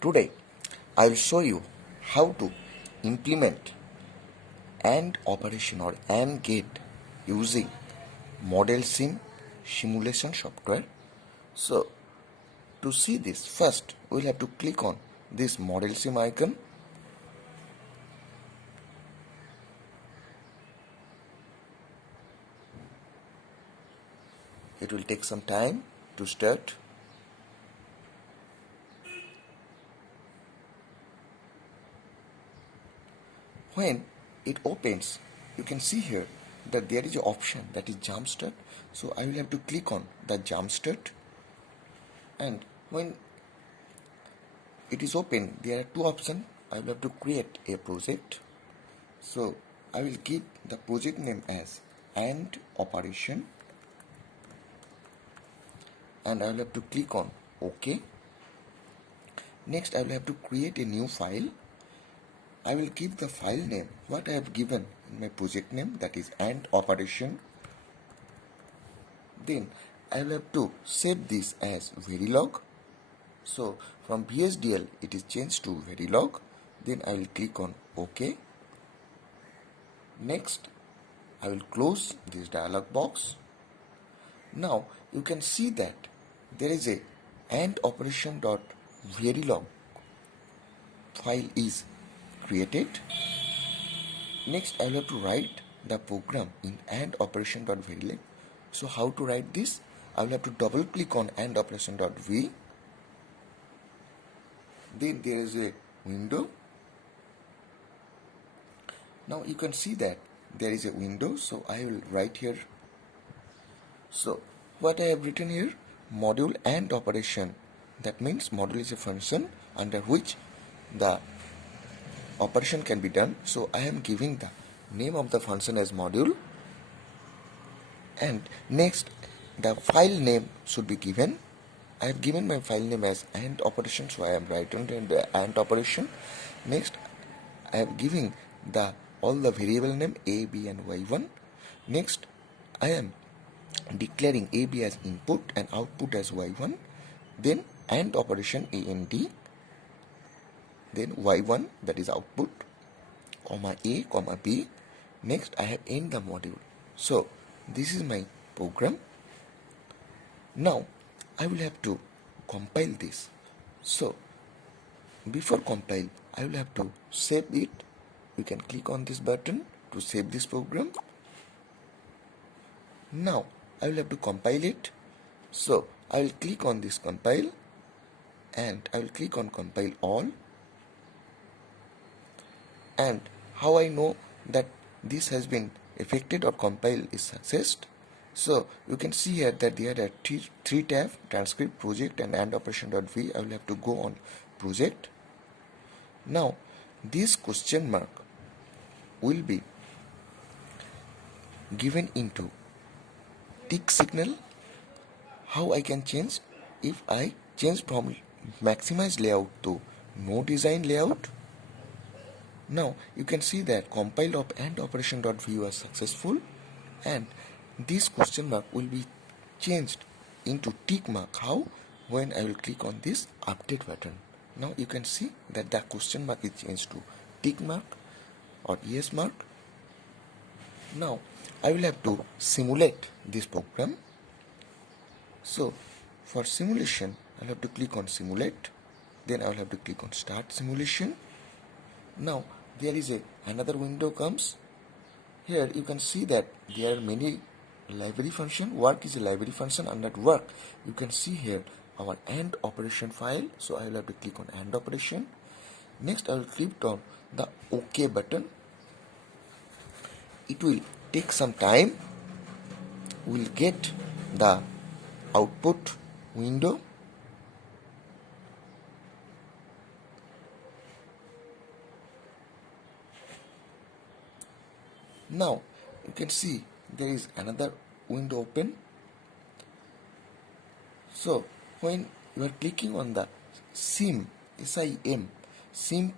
Today, I will show you how to implement AND operation or AND gate using Model Sim simulation software. So, to see this, first we'll have to click on this Model Sim icon. It will take some time to start. When it opens, you can see here that there is an option that is jump start. So I will have to click on the jump start, and when it is open, there are two options. I will have to create a project. So I will give the project name as AND operation, and I will have to click on OK. Next, I will have to create a new file. I will give the file name what I have given in my project name, that is AND operation. Then I will have to save this as Verilog. So from VHDL it is changed to Verilog. Then I will click on OK. Next, I will close this dialog box. Now you can see that there is a AND operation.verilog file is created. Next, I will have to write the program in AND operation.verilog. So how to write this? I will have to double click on AND operation.v. Then there is a window. Now you can see that there is a window, so I will write here. So what I have written here, module AND operation. That means module is a function under which the operation can be done. So I am giving the name of the function as module, and next the file name should be given. I have given my file name as AND operation, so I am writing the AND operation. Next, I am giving all the variable name a, b and y1. Next, I am declaring a, b as input and output as y1. Then AND operation AND. Then y1, that is output, comma a, comma b. Next, I have end the module. So this is my program. Now I will have to compile this. So before compile, I will have to save it. You can click on this button to save this program. Now I will have to compile it. So I will click on this compile, and I will click on compile all. And how I know that this has been effected or compiled is successed? So you can see here that there are three tabs: transcript, project and AND operation.v. I will have to go on project. Now this question mark will be given into tick signal. How I can change? If I change from maximize layout to no design layout, now you can see that compile of AND operation.v was successful, and this question mark will be changed into tick mark. How? When I will click on this update button. Now you can see that the question mark is changed to tick mark or yes mark. Now I will have to simulate this program. So for simulation, I will have to click on simulate. Then I will have to click on start simulation. Now there is another window comes. Here you can see that there are many library function. Work is a library function. Under work, you can see here our AND operation file. So I will have to click on AND operation. Next, I will click on the OK button. It will take some time. We will get the output window. Now you can see there is another window open. So when you are clicking on the SIM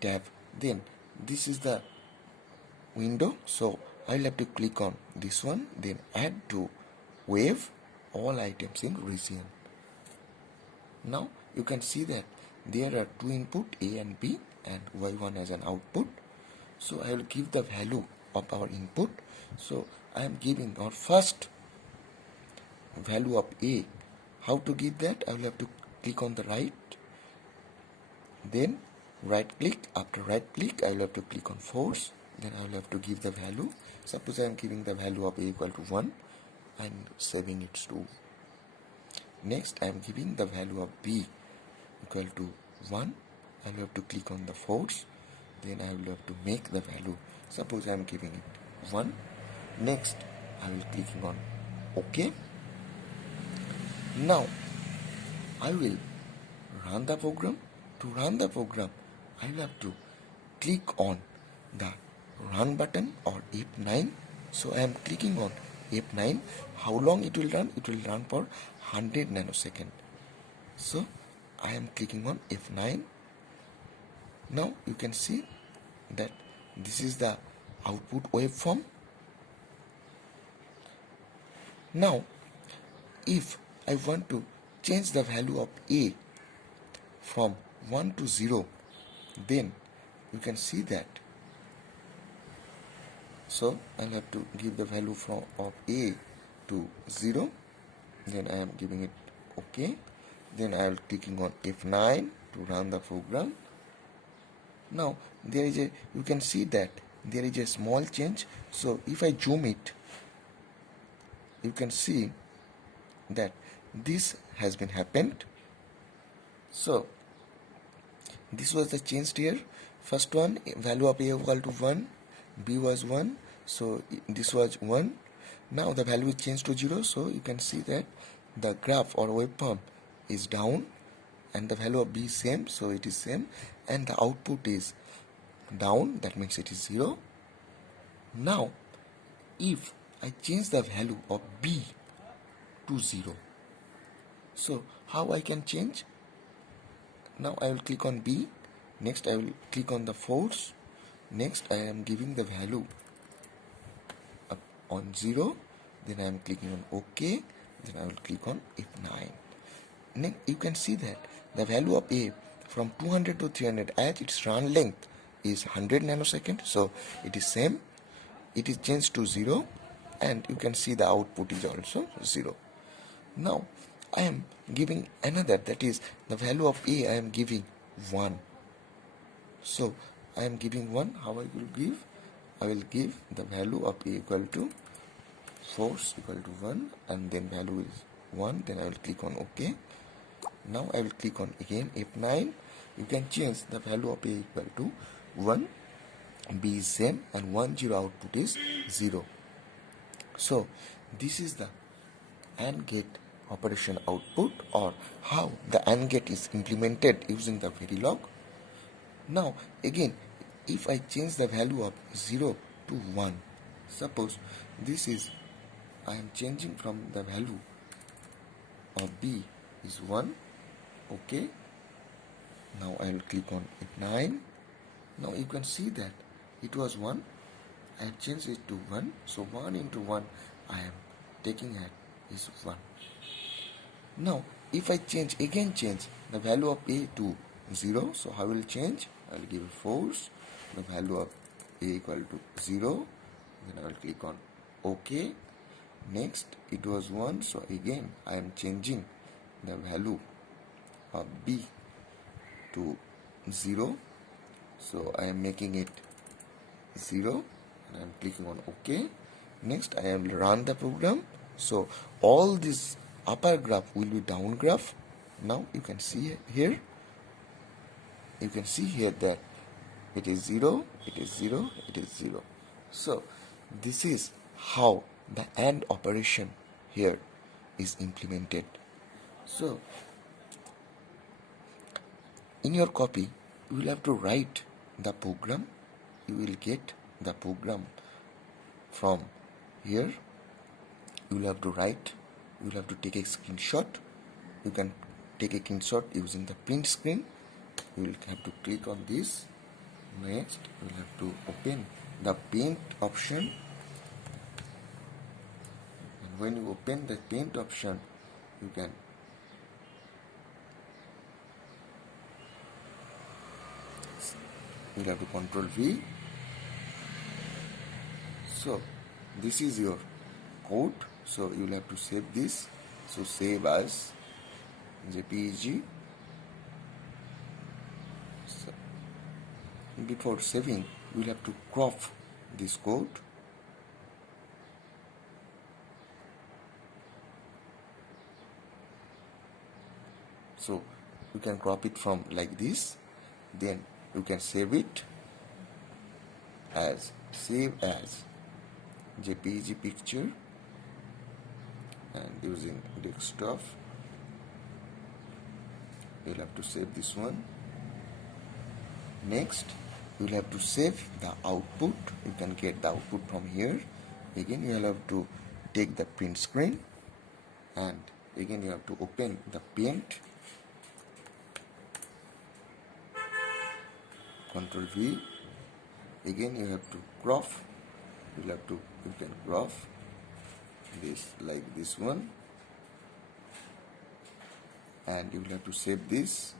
tab, then this is the window. So I will have to click on this one, then add to wave all items in region. Now you can see that there are two input A and B and y1 as an output. So I will give the value of our input. So I am giving our first value of A. How to give that? I will have to click on the right, then right click. After right click, I will have to click on force, then I will have to give the value. Suppose I am giving the value of A equal to 1 and saving it to. Next I am giving the value of B equal to 1. I will have to click on the force, then I will have to make the value. Suppose I am giving it 1. Next I will clicking on OK. Now I will run the program. To run the program, I will have to click on the run button or F9. So I am clicking on F9. How long it will run? It will run for 100 nanosecond. So I am clicking on F9. Now you can see that this is the output waveform. Now if I want to change the value of A from 1 to 0, then you can see that. So I'll have to give the value of A to 0, then I am giving it OK. Then I will clicking on F9 to run the program. Now there is a, you can see that there is a small change. So if I zoom it, you can see that this has been happened. So this was the changed here. First one, value of A equal to 1, B was 1, so this was 1. Now the value is changed to 0, so you can see that the graph or waveform is down and the value of B is same, so it is same, and the output is down, that means it is 0. Now if I change the value of B to 0, so how I can change? Now I will click on B. Next I will click on the force. Next I am giving the value on 0. Then I am clicking on OK. Then I will click on F9. Then you can see that the value of A from 200 to 300, as its run length is 100 nanosecond, so it is same. It is changed to 0, and you can see the output is also 0. Now I am giving another, that is the value of A I am giving 1. So I am giving 1. How I will give? I will give the value of A equal to force equal to 1, and then value is 1. Then I will click on OK. Now I will click on again F9. You can change the value of A equal to 1, B is same, and 1 0 output is 0. So this is the AND gate operation output, or how the AND gate is implemented using the Verilog. Now again, if I change the value of 0 to 1, suppose this is, I am changing from the value of B is 1. Okay. Now I will click on F9. Now you can see that it was 1. I have changed it to 1. So 1 into 1 I am taking at is 1. Now if I change the value of A to 0, so I will change. I will give force, the value of A equal to 0. Then I will click on OK. Next it was 1, so again I am changing the value of B to 0. So I am making it 0, and I am clicking on OK. Next I will run the program. So all this upper graph will be down graph. Now you can see here, you can see here that it is 0, it is 0, it is 0. So this is how the AND operation here is implemented. So in your copy you will have to write the program. You will get the program from here. You will have to write, you will have to take a screenshot. You can take a screenshot using the print screen. You will have to click on this. Next you will have to open the paint option, and when you open the paint option, you can you'll have to Control V. So this is your code, so you'll have to save this. So save as JPEG. So before saving, you'll have to crop this code. So you can crop it from like this, then you can save it as JPEG picture and using desktop. You'll have to save this one. Next, you'll have to save the output. You can get the output from here. Again, you will have to take the print screen, and again you have to open the Paint. Control V. Again you have to crop. You can crop this like this one, and you will have to save this.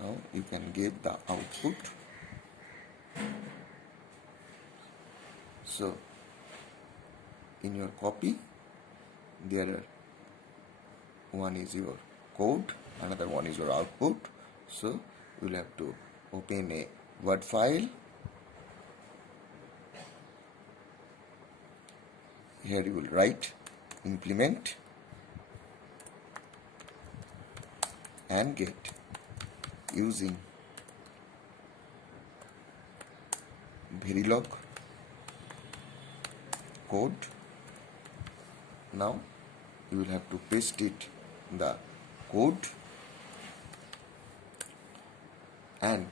Now you can get the output. So in your copy, there are one is your code, another one is your output. So you will have to open a Word file. Here you will write implement and get using Verilog code. Now you will have to paste it the code, and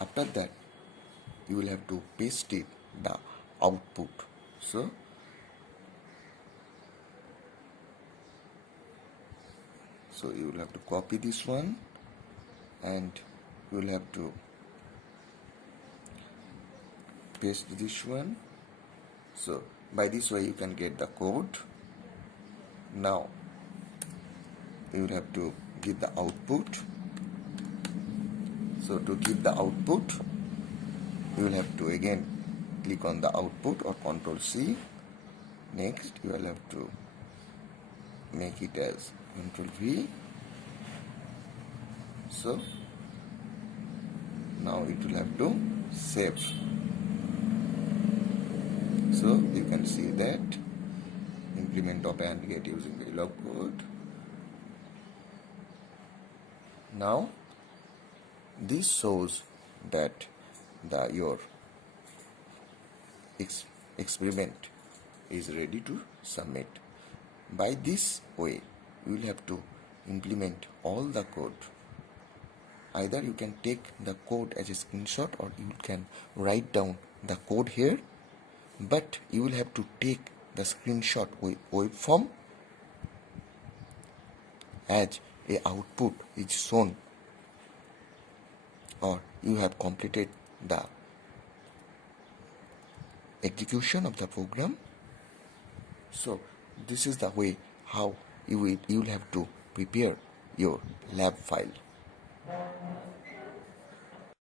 after that you will have to paste it the output. So you will have to copy this one, and you will have to paste this one. So by this way you can get the code. Now you will have to give the output. So to give the output, you will have to again click on the output or Control C. Next you will have to make it as Control V. So now it will have to save. So you can see that implement of and get using Verilog code. Now this shows that your experiment is ready to submit. By this way you will have to implement all the code. Either you can take the code as a screenshot, or you can write down the code here, but you will have to take the screenshot with waveform as a output is shown, or you have completed the execution of the program. So this is the way how you will have to prepare your lab file.